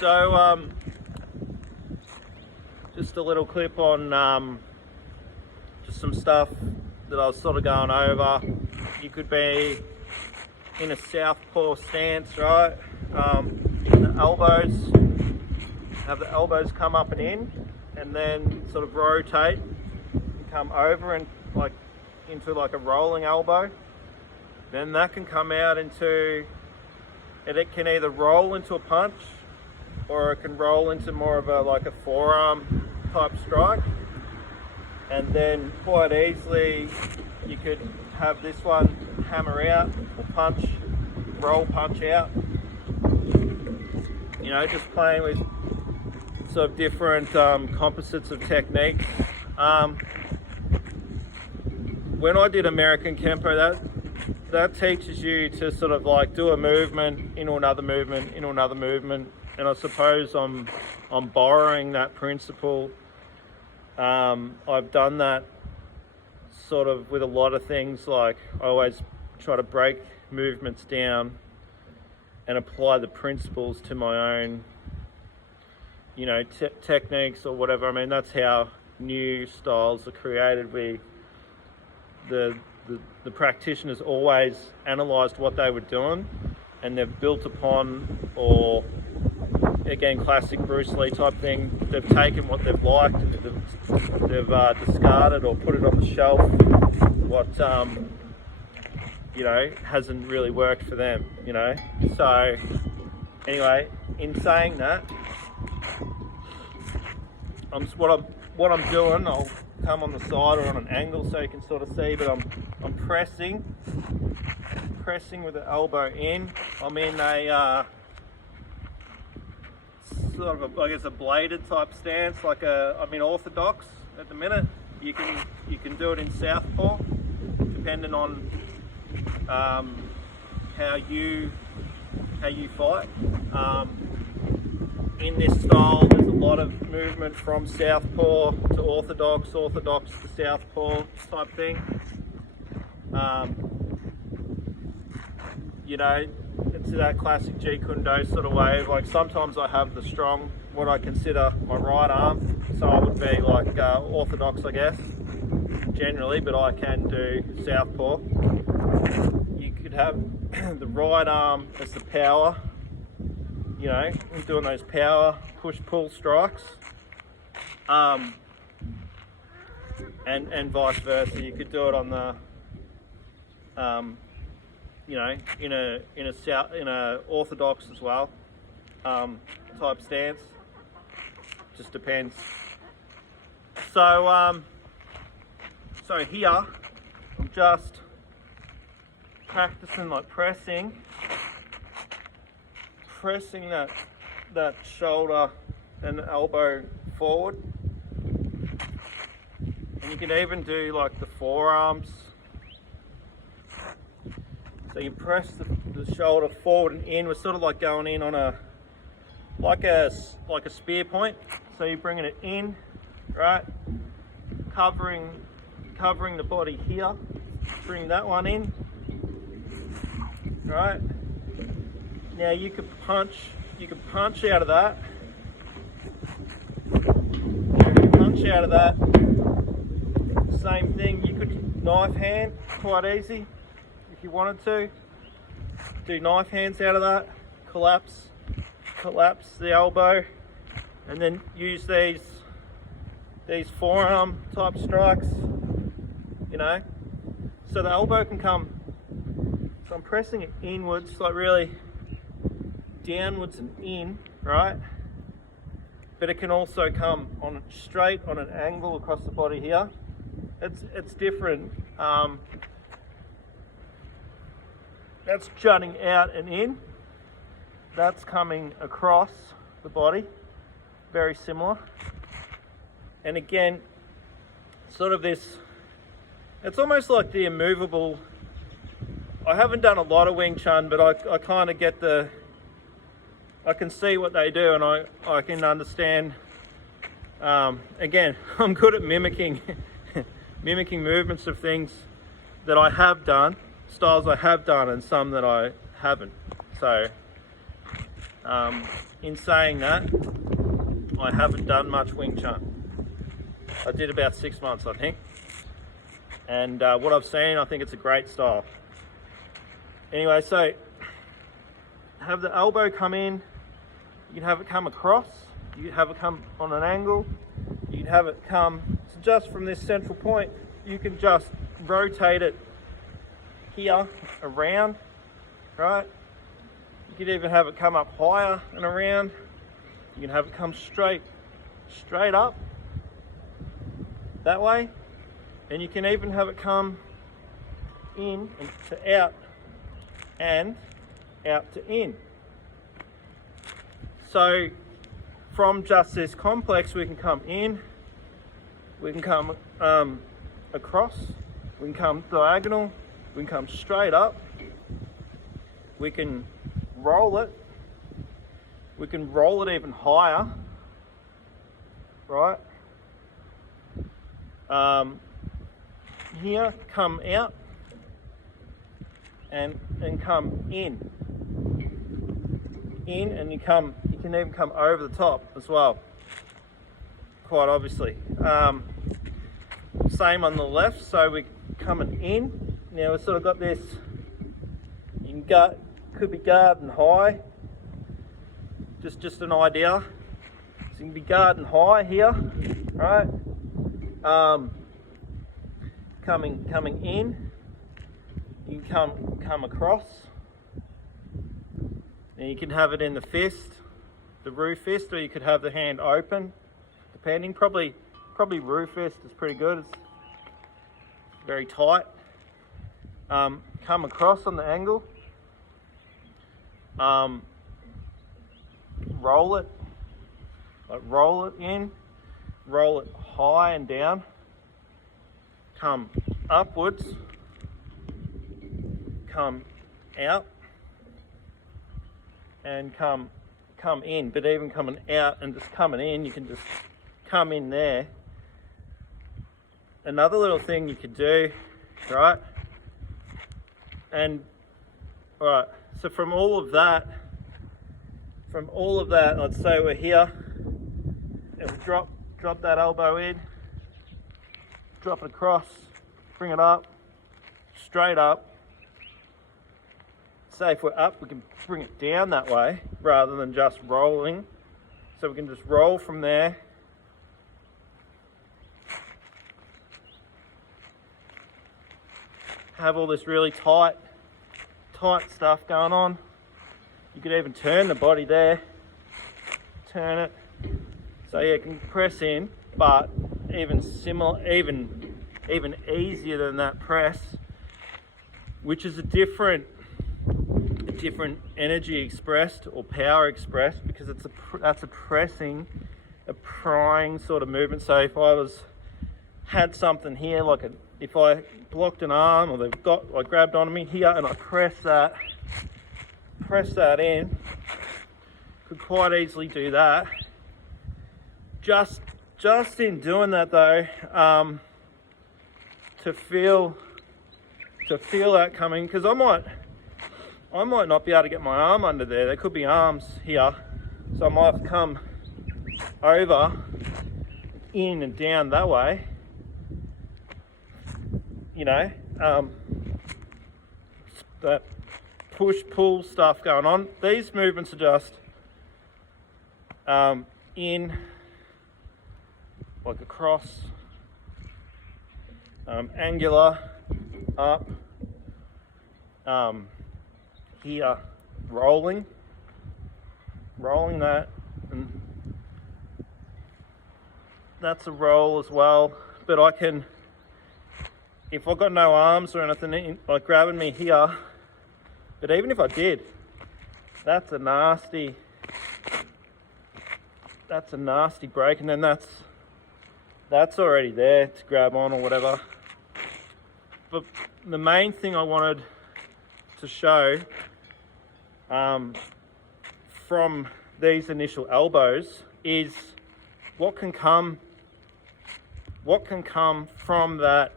So just a little clip on just some stuff that I was sort of going over. You could be in a southpaw stance, right? The elbows, have the elbows come up and in, and then sort of rotate and come over and into a rolling elbow. Then that can come out into, and it can either roll into a punch or it can roll into more of a forearm type strike. And then quite easily you could have this one hammer out or punch, roll, punch out. You know, just playing with sort of different composites of techniques. When I did American Kempo, that teaches you to sort of do a movement into another movement into another movement, and I suppose I'm borrowing that principle. I've done that sort of with a lot of things. Like, I always try to break movements down and apply the principles to my own, techniques or whatever. I mean, that's how new styles are created. The practitioners always analysed what they were doing, and they've built upon, or again, classic Bruce Lee type thing, they've taken what they've liked and they've discarded or put it on the shelf what hasn't really worked for them. So anyway, in saying that, what I'm doing, I'll come on the side or on an angle so you can sort of see, but I'm pressing with the elbow in. I'm in a sort of a bladed type stance, I'm in orthodox at the minute. You can do it in southpaw, depending on how you fight. In this style, there's a lot of movement from southpaw to orthodox to southpaw type thing. It's that classic Jeet Kune Do sort of way. Sometimes I have the strong, what I consider my right arm, so I would be orthodox, I guess, generally, but I can do southpaw. You could have the right arm as the power, doing those power push-pull strikes, and vice versa. You could do it on the in a orthodox as well type stance. Just depends. So here I'm just practicing pressing that shoulder and elbow forward, and you can even do the forearms. So you press the shoulder forward and in. We're sort of going in on a spear point. So you're bringing it in, right? Covering the body here. Bring that one in, right? Now you can punch out of that. Punch out of that. Same thing. You could knife hand, quite easy. If you wanted to, do knife hands out of that, collapse the elbow, and then use these forearm type strikes, so the elbow can come. So I'm pressing it inwards, really downwards and in, right? But it can also come straight on an angle across the body here. It's different. That's jutting out and in. That's coming across the body. Very similar. And again, sort of this, it's almost like the immovable. I haven't done a lot of Wing Chun, but I kind of get I can see what they do, and I can understand. Again, I'm good at mimicking movements of things that I have done, styles I have done, and some that I haven't. So In saying that, I haven't done much Wing Chun. I did about 6 months, I think. And what I've seen, I think it's a great style. Anyway, so have the elbow come in, you can have it come across, you can have it come on an angle, you can have it come, so just from this central point, you can just rotate it here, around, right? You could even have it come up higher and around. You can have it come straight up, that way. And you can even have it come in and to out and out to in. So from just this complex, we can come in, we can come across, we can come diagonal, we can come straight up, we can roll it, we can roll it even higher, right? Here, come out and come in, and you can even come over the top as well, quite obviously. Same on the left, so we're coming in. Now we've sort of got this, you can go, could be garden high, just an idea. So you can be garden high here, right? Coming in, you can come across, and you can have it in the fist, the Roo Fist, or you could have the hand open, depending. Probably Roo Fist is pretty good. It's very tight. Come across on the angle, roll it, like roll it in, roll it high and down, come upwards, come out, and come in. But even coming out and just coming in, you can just come in there. Another little thing you could do, right? And all right, so from all of that, let's say we're here, and we drop that elbow in, drop it across, bring it up, straight up. Say if we're up, we can bring it down that way rather than just rolling. So we can just roll from there. Have all this really tight stuff going on. You could even turn the body there, turn it. So yeah, you can press in, but even easier than that press, which is a different energy expressed or power expressed, because that's a pressing, a prying sort of movement. So if I had something here, like if I blocked an arm, or I grabbed onto me here and I press that in, could quite easily do that. Just in doing that though, to feel that coming, because I might not be able to get my arm under there. There could be arms here, so I might have to come over, in and down that way. You know, that push-pull stuff going on. These movements are just in, like across, angular, up, here, rolling that, and that's a roll as well. But I can, if I've got no arms or anything like grabbing me here, but even if I did, that's a nasty break, and then that's already there to grab on or whatever. But the main thing I wanted to show from these initial elbows is what can come from that,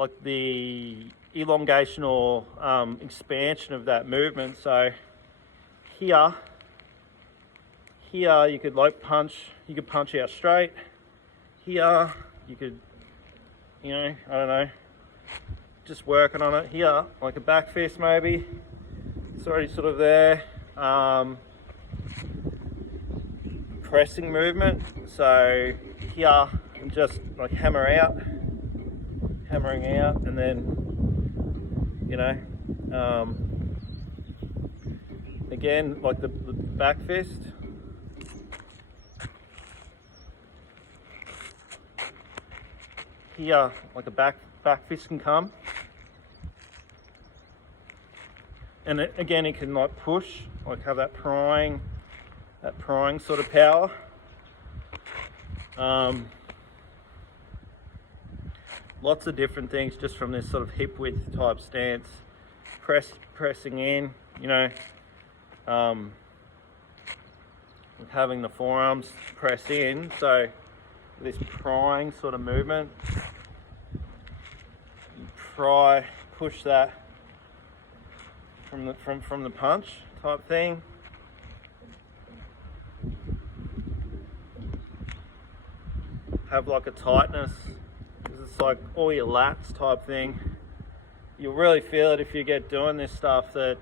like the elongation or expansion of that movement. So here you could like punch out straight. Here you could, you know, I don't know, just working on it. Here, like a back fist maybe, it's already sort of there. Pressing movement, so here and just like hammering out, and then, you know, again like the back fist. Here, like a back fist can come, and again it can like push, like have that prying sort of power. Lots of different things just from this sort of hip width type stance, pressing in, you know, having the forearms press in, so this prying sort of movement, push that from the punch type thing. Have like a tightness, because it's like all your lats type thing. You'll really feel it if you get doing this stuff, that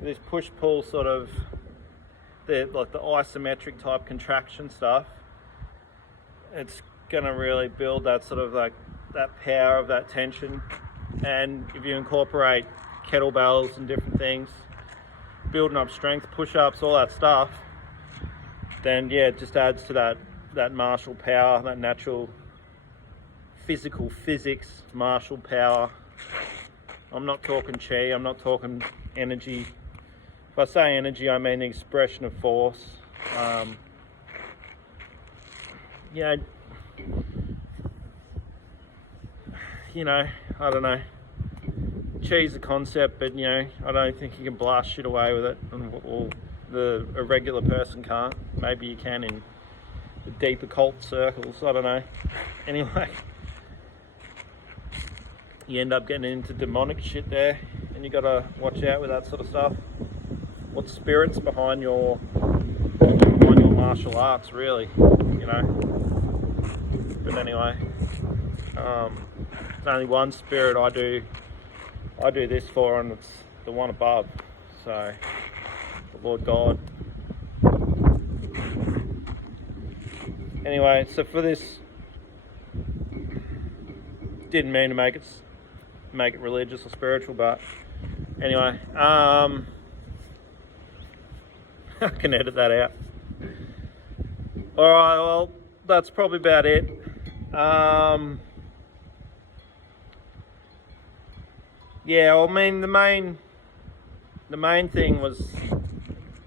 this push-pull sort of, like the isometric type contraction stuff, it's gonna really build that sort of like that power of that tension. And if you incorporate kettlebells and different things, building up strength, push-ups, all that stuff, then yeah, it just adds to that martial power, that natural physical physics martial power. I'm not talking chi, I'm not talking energy. If I say energy, I mean the expression of force. Yeah, you know, I don't know. Chi's a concept, but you know, I don't think you can blast shit away with it, or a regular person can't. Maybe you can in the deep occult circles, I don't know. Anyway, you end up getting into demonic shit there, and you gotta watch out with that sort of stuff. What spirit's behind your martial arts, really, you know? But anyway, there's only one spirit I do this for, and it's the one above, so the Lord God. Anyway, so for this, didn't mean to make it religious or spiritual, but anyway, I can edit that out. All right, well, that's probably about it. Yeah, I mean, the main thing was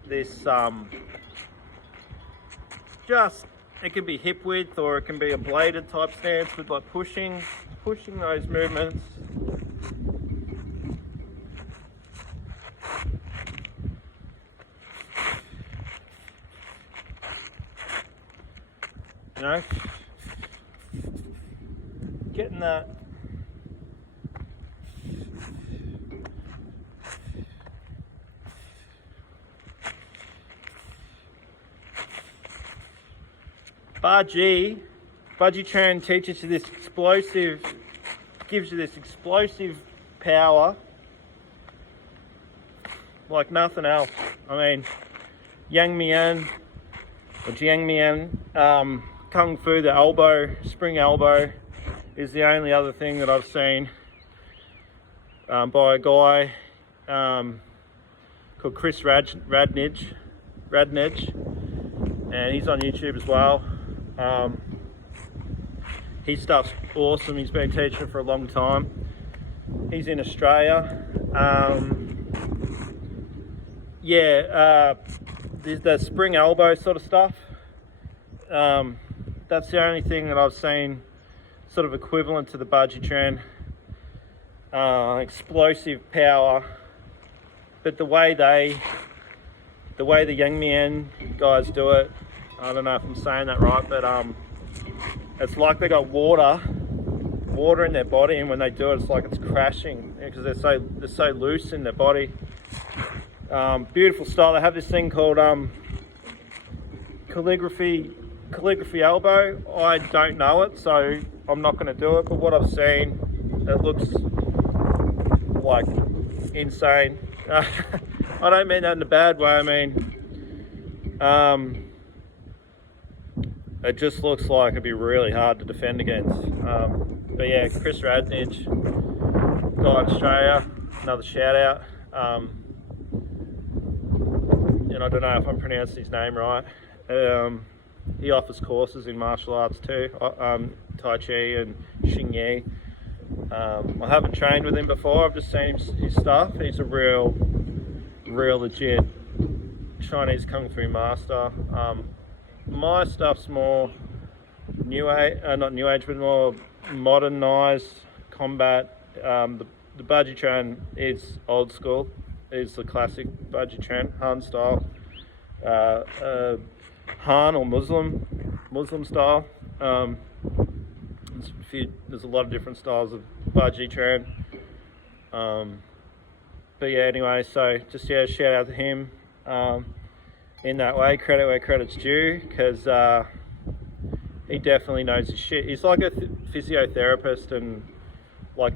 this, just, it can be hip width, or it can be a bladed type stance with like pushing those movements. You know, getting that. Budgie Tran teaches you this gives you this explosive power like nothing else. I mean, Yang Mian, Kung Fu, the spring elbow, is the only other thing that I've seen by a guy called Chris Radnedge, and he's on YouTube as well. His stuff's awesome. He's been teaching it for a long time. He's in Australia. There's that spring elbow sort of stuff. That's the only thing that I've seen sort of equivalent to the Budgie Tran. Explosive power. But the way the Yang Mian guys do it, I don't know if I'm saying that right, but it's like they got water water in their body, and when they do it, it's like it's crashing because they're so loose in their body. Beautiful style. They have this thing called calligraphy elbow. I don't know it, so I'm not going to do it. But what I've seen, it looks like insane. I don't mean that in a bad way. I mean, it just looks like it'd be really hard to defend against. But yeah, Chris Radnedge, guy in Australia, another shout out. And I don't know if I'm pronouncing his name right. He offers courses in martial arts too, Tai Chi and Xing Yi. I haven't trained with him before, I've just seen his stuff. He's a real legit Chinese Kung Fu master. My stuff's more new age, not new age, but more modernized combat. The Baji Chuan is old school. It's the classic Baji Chuan, Han style, Han or Muslim style. There's a lot of different styles of Baji Chuan. But yeah, anyway, so just shout out to him. In that way, credit where credit's due, because he definitely knows his shit. He's like a physiotherapist, and like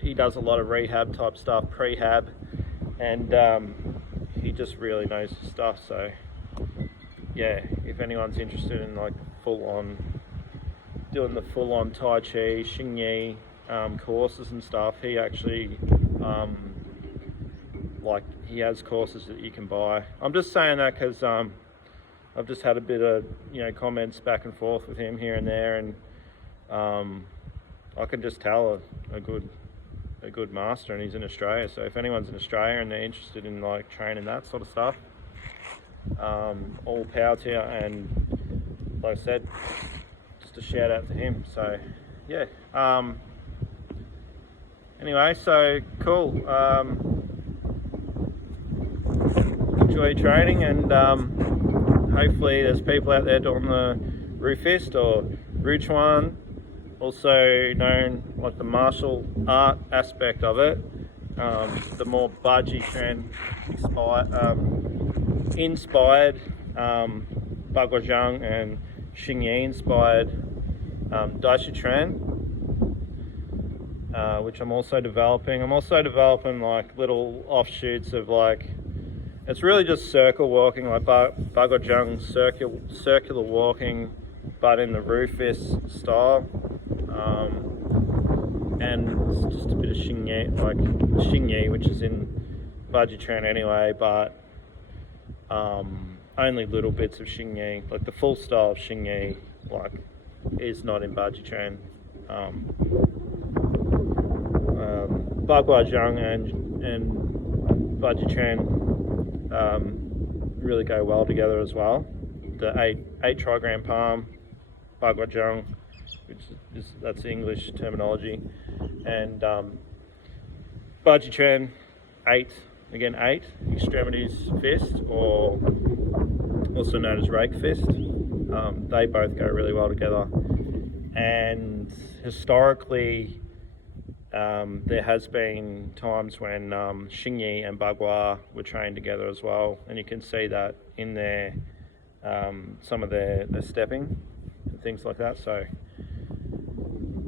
he does a lot of rehab type stuff, prehab, and he just really knows his stuff. So yeah, if anyone's interested in like doing the full-on Tai Chi, Xing Yi courses and stuff, he actually like he has courses that you can buy. I'm just saying that because I've just had a bit of comments back and forth with him here and there, and I can just tell a good master, and he's in Australia. So if anyone's in Australia and they're interested in like training that sort of stuff, all power to you. And like I said, just a shout out to him. So yeah. Anyway, so cool. Enjoy training, and hopefully there's people out there doing the Roo Fist or Roo Chuan, also known like the martial art aspect of it, the more Baji Chuan inspired Bagua Zhang and Xing Yi inspired Daishu Chuan, which I'm also developing. I'm also developing like little offshoots of like, it's really just circle walking, like Bagua Zhang circular walking, but in the Roo Fist style. And it's just a bit of Xing Yi, like Xing Yi, which is in Baji Chuan anyway, but only little bits of Xing Yi. Like the full style of Xing Yi, like, is not in Baji Chuan. Bagua Zhang and Baji Chuan really go well together as well. The 8 trigram palm, Bagua Zhang, which that's the English terminology, and Baji Chuan 8 extremities fist, or also known as rake fist. They both go really well together, and historically there has been times when Xing Yi and Bagua were trained together as well, and you can see that in their some of their stepping and things like that. So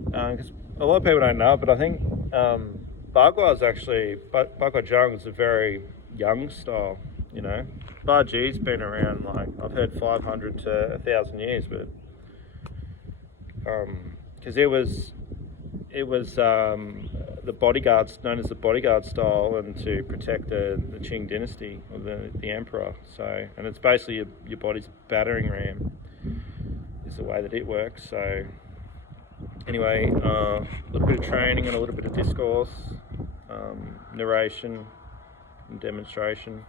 because a lot of people don't know, but I think Bagua Zhang is a very young style. Baji's been around, like, I've heard 500 to 1,000 years, but because it was the bodyguards, known as the bodyguard style, and to protect the Qing dynasty, or the emperor. So, and it's basically your body's battering ram is the way that it works. So anyway, a little bit of training and a little bit of discourse, narration and demonstration,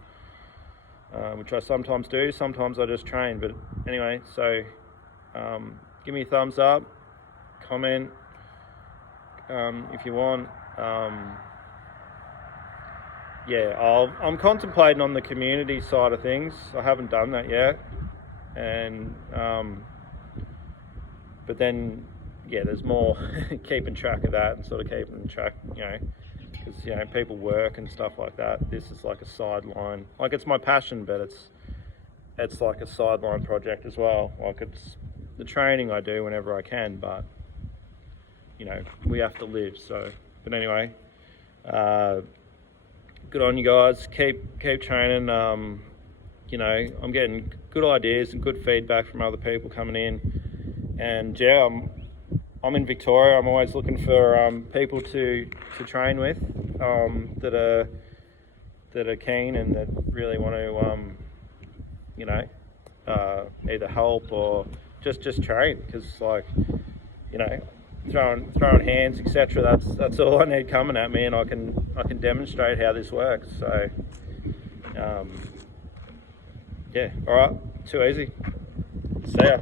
which I sometimes do, sometimes I just train. But anyway, so give me a thumbs up, comment if you want. I'm contemplating on the community side of things. I haven't done that yet, and but then yeah, there's more keeping track of that and sort of keeping track, you know, because, you know, people work and stuff like that. This is like a sideline, like it's my passion, but it's like a sideline project as well. Like it's the training I do whenever I can, but you know, we have to live. So, but anyway, good on you guys. Keep training. You know, I'm getting good ideas and good feedback from other people coming in, and yeah, I'm in Victoria. I'm always looking for people to train with that are keen and that really want to you know, either help or just train, because like, you know, throwing hands, etc. That's all I need coming at me, and I can demonstrate how this works. So yeah, all right, too easy. See ya.